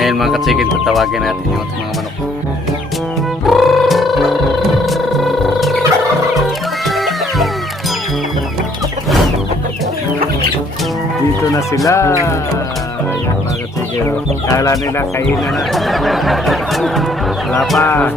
Ngayon mga ka-chicken, tatawagin natin yung ating mga manok. Dito na sila. Ayan mga ka-chicken. Kala nila kainan na. Wala pa.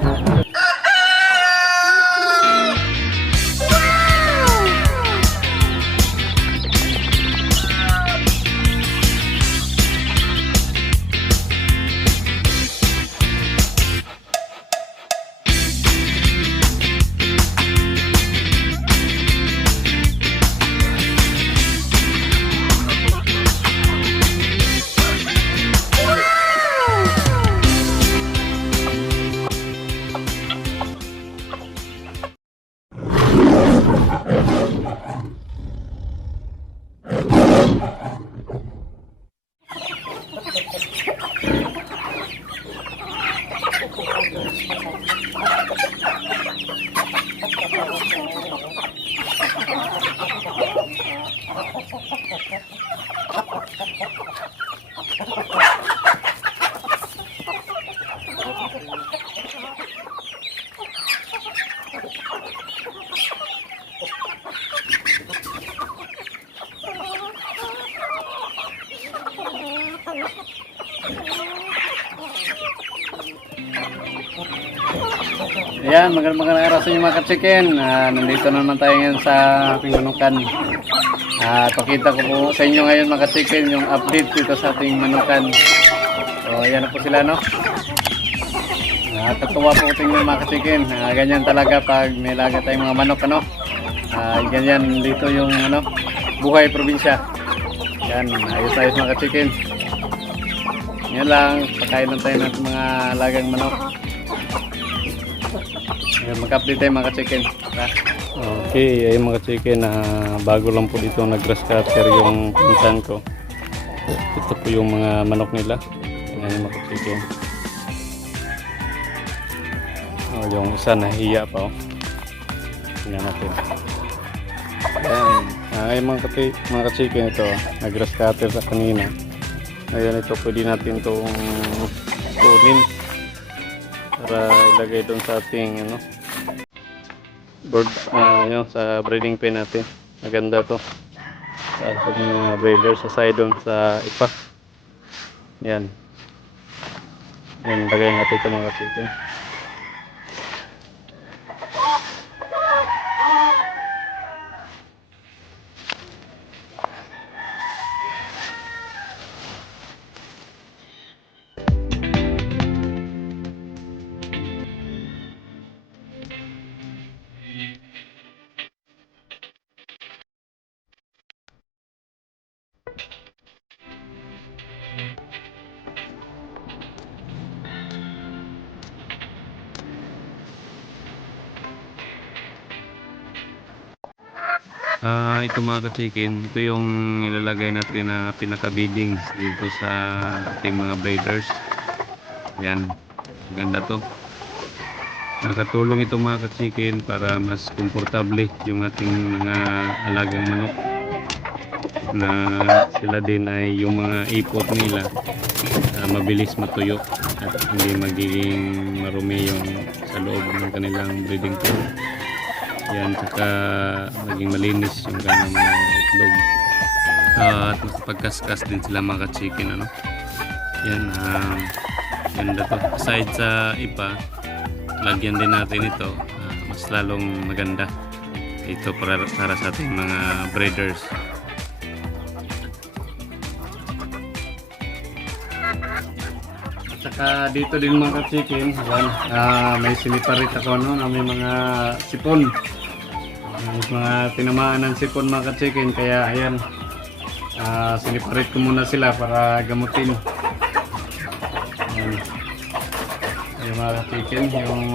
Ayan, magandang araw sa inyo mga ka-chicken. Nandito na naman tayo ngayon sa ating manukan. Pakita ko po sa inyo ngayon mga ka-chicken yung update dito sa ating manukan. So ayan na po sila, no? Nakakatuwa po tingnan mga ka-chicken. Ganyan talaga pag may laga tayong mga manok, ano? Ganyan dito yung buhay probinsya. Yan, ayos-ayos mga ka-chicken. Yan lang, pakain lang tayo ng mga alagang manok. Mag-update tayo mga ka-chicken. Okay, ayun mga ka-chicken, bago lang po dito nag-grass cutter yung pinsan ko. Ito po yung mga manok nila. Tingnan yung mga ka-chicken. Yung isa nahiya pa. Tingnan natin. Ayan. Ayun mga ka-chicken, ito nag-grass cutter sa kanina. Ayan, ito pwede natin itong kunin para ilagay doon sa ating board, yun, sa breeding pen natin. Maganda to sa ating mga breeder sa side doon sa ipa. Yan, lagay natin ito mga ka-chicken. Ito mga ka-chicken, ito yung ilalagay natin na pinaka-bedding dito sa ating mga breeders. Yan, maganda to. Nakatulong ito mga ka-chicken para mas komportable yung ating mga alagang manok, na sila din ay yung mga ipot nila mabilis matuyo at hindi magiging marumi yung sa loob ng kanilang breeding pool. Yan, saka maging malinis yung kanilang mga itlog, at makapagkaskas din sila mga ka-chicken, yan. Ganda to. Aside sa ipa, lagyan din natin ito, mas lalong maganda ito para sa ating mga breeders. Saka dito din mga ka-chicken, may siniparit ako na may mga sipon. Mga tinamaan ng sipon mga ka-chicken, kaya ayan, siniparit ko muna sila para gamutin. Ayan mga ka-chicken, yung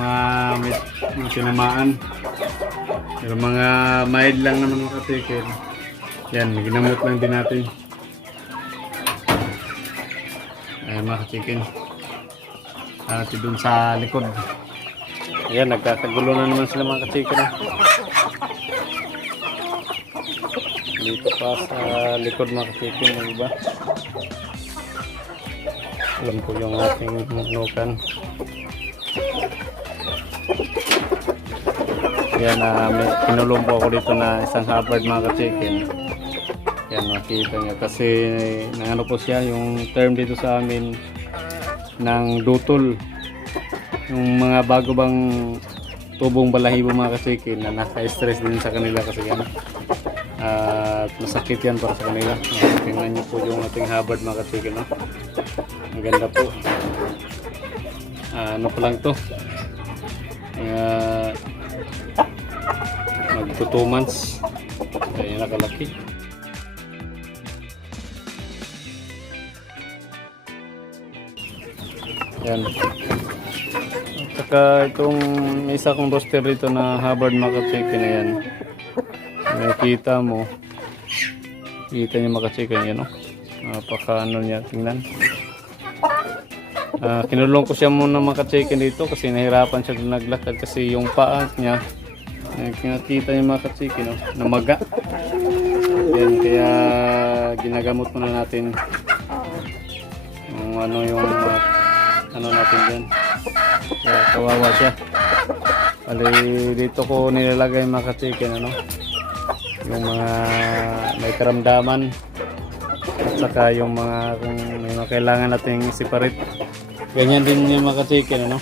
may tinamaan. Pero mga mild lang naman mga ka-chicken. Yan, ginamot lang din natin. Ayan mga ka-chicken. At doon sa likod. Ayan, nagkakagulo na naman sila mga ka-chicken. Dito pa sa likod mga ka-chicken, yung iba. Alam po yung ating manukan. Yan, may pinulong po ako dito na isang Hubbard mga ka-chicken. Yan, makita nyo. Kasi nangano po siya, yung term dito sa amin ng dutol. Yung mga bago bang tubong balahibo mga ka-chicken na naka-stress din sa kanila kasi yan. At masakit yan para sa kanila. Tingnan nyo po yung ating Hubbard mga ka-chicken. No? Ang ganda po. Ano pa lang to? Magto 2 months. Kaya nakalaki. Yan. Saka itong isa kong roster dito na Hubbard mga ka-chicken na yan. Nakikita mo. Kita niyo mga ka-chicken yan, no? Napaka ano niya, tingnan. Kinulong ko siya muna mga ka-chicken dito kasi nahirapan siya naglakad kasi yung paa niya nakita niyo mga ka-chicken, no? Namaga. Yan, kaya ginagamot muna natin yung ano natin dyan. Kaya kawawa siya. Bali dito ko nilalagay mga ka-chicken, ano? Yung mga may karamdaman at saka yung mga kung may mga kailangan nating separate. Ganyan din yung mga ka-chicken, ano?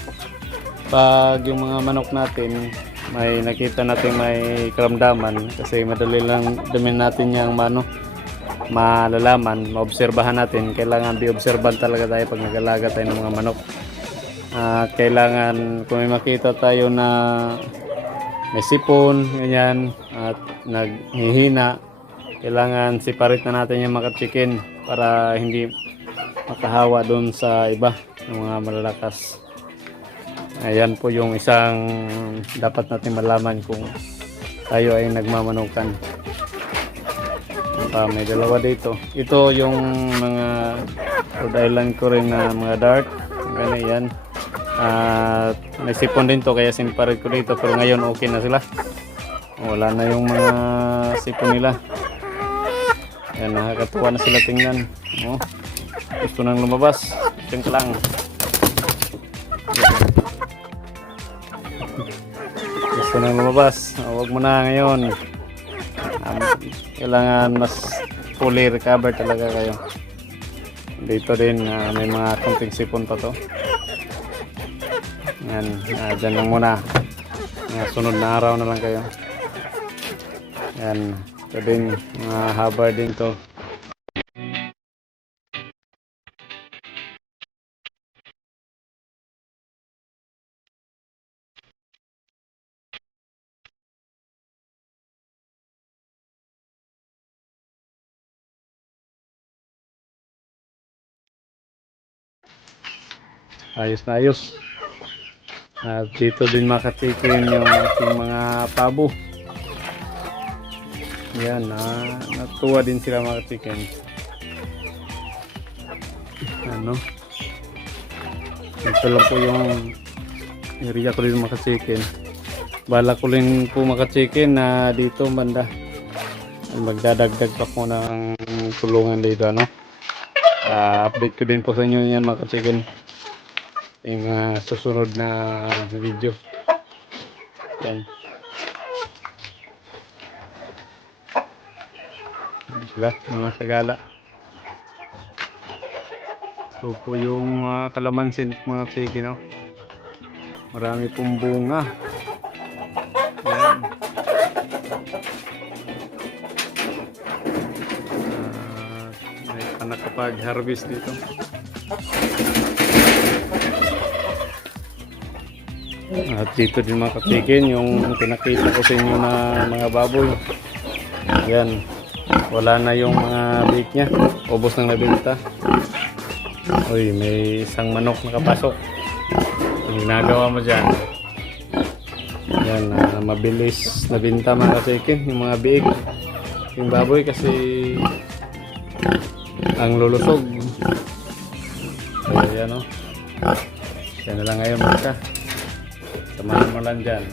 Pag yung mga manok natin may nakita natin may karamdaman kasi madali lang damin natin yung malalaman, maobserbahan natin. Kailangan be-observant talaga tayo pag nag-alaga tayo ng mga manok. Kailangan kung may makita tayo na may sipon, ganyan, at naghihina, kailangan separate na natin yung mga chicken para hindi makahawa doon sa iba ng mga malalakas. Ayan po yung isang dapat natin malaman kung tayo ay nagmamanukan. May dalawa dito. Ito yung mga Rhode Island ko rin na mga dark. Ganyan yan. At may sipon din to kaya simparit ko dito, pero ngayon okay na sila. Wala na yung mga sipon nila. Yan, nakakatuwa na sila tingnan. Gusto nang lumabas. Tingnan lang. Gusto nang lumabas. Huwag mo na ngayon. Kailangan mas fully recover talaga kayo. Dito din may mga kunting sipon pa to. Yan, dyan lang muna. Sunod na araw na lang kayo. Yan, ito din mga Hubbard din to. Ayos na ayos. At dito din makatikin yung ating mga pabo. Yan, natuwa din sila makatikin. Ano? Ito lang po yung area ko rin makatikin. Bala ko rin po makatikin na dito banda. Magdadagdag pa po ng tulungan dito, ano? Update ko din po sa inyo yan makatikin. Yung susunod na video. Yan. Sila, mga sagala. So po yung kalamansin mga sige, no? Marami pong bunga. Yan. May nakapag-harvest dito. At dito din mga katikin yung pinakita ko sa inyo na mga baboy. Yan, wala na yung mga bait nya, ubos nang nabenta. Uy, may isang manok nakapasok. Ang ginagawa mo dyan, yan, mabilis nabenta mga katikin yung mga biik, yung baboy kasi ang lulusog. Ayan, no? Yan na lang ngayon mga. Samahan mo lang dyan.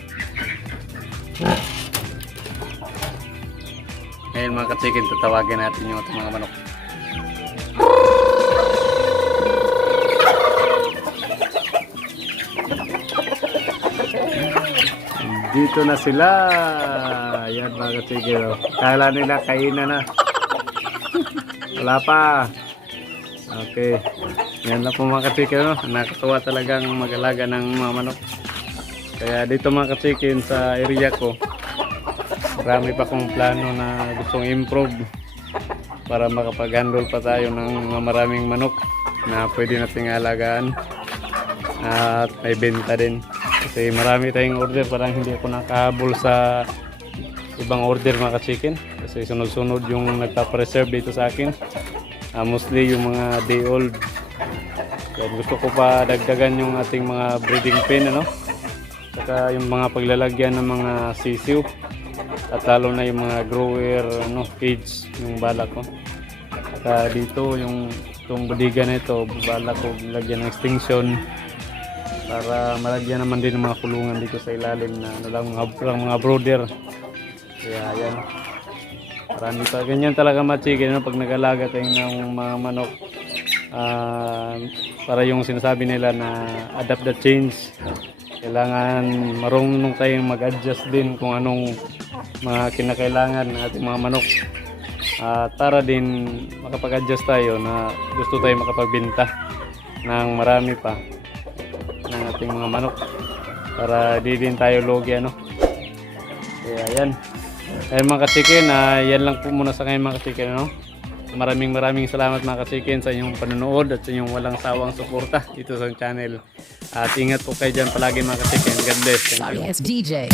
Ngayon mga katsikin, tatawagin natin yung ating mga manok. Dito na sila. Ayan mga kachikin. Oh. Kala nila kainan na. Wala pa. Okay. Yan lang po mga kachikin. No? Nakatuwa talagang mag-alaga ng mga manok. Kaya dito mga kachikin sa area ko, marami pa kong plano na gustong improve para makapag-handle pa tayo ng mga maraming manok na pwede nating alagaan at may benta din. Kasi marami tayong order, parang hindi ako nakahabol sa ibang order mga ka-chicken. Kasi sunod-sunod yung nagpa-preserve dito sa akin. Mostly yung mga day old. Kaya gusto ko pa dagdagan yung ating mga breeding pen, ano? Saka yung mga paglalagyan ng mga sisiw. At lalo na yung mga grower, ano, cage, yung balak ko. Saka dito yung itong budiga na ito, balak ko lagyan ng extinction para malagyan naman din ng mga kulungan dito sa ilalim na ano lang, mga brooder. Kaya yan, marami pa ganyan talaga chicken, no? Pag nag-alaga tayo ng mga manok, para yung sinasabi nila na adapt the change, kailangan marunong tayong mag-adjust din kung anong mga kinakailangan ng ating mga manok. Para din makapag-adjust tayo na gusto tayo makapagbenta ng marami pa ng ating mga manok para di din tayo logi, ano. Kaya yan. Ayun mga ka-chicken, yan lang po muna sa ngayon mga ka-chicken, ano. Maraming salamat mga ka-chicken sa inyong panonood at sa inyong walang sawang suporta dito sa channel. At ingat po kayo dyan palagi mga ka-chicken. God bless. Thank you. Sorry, it's DJ.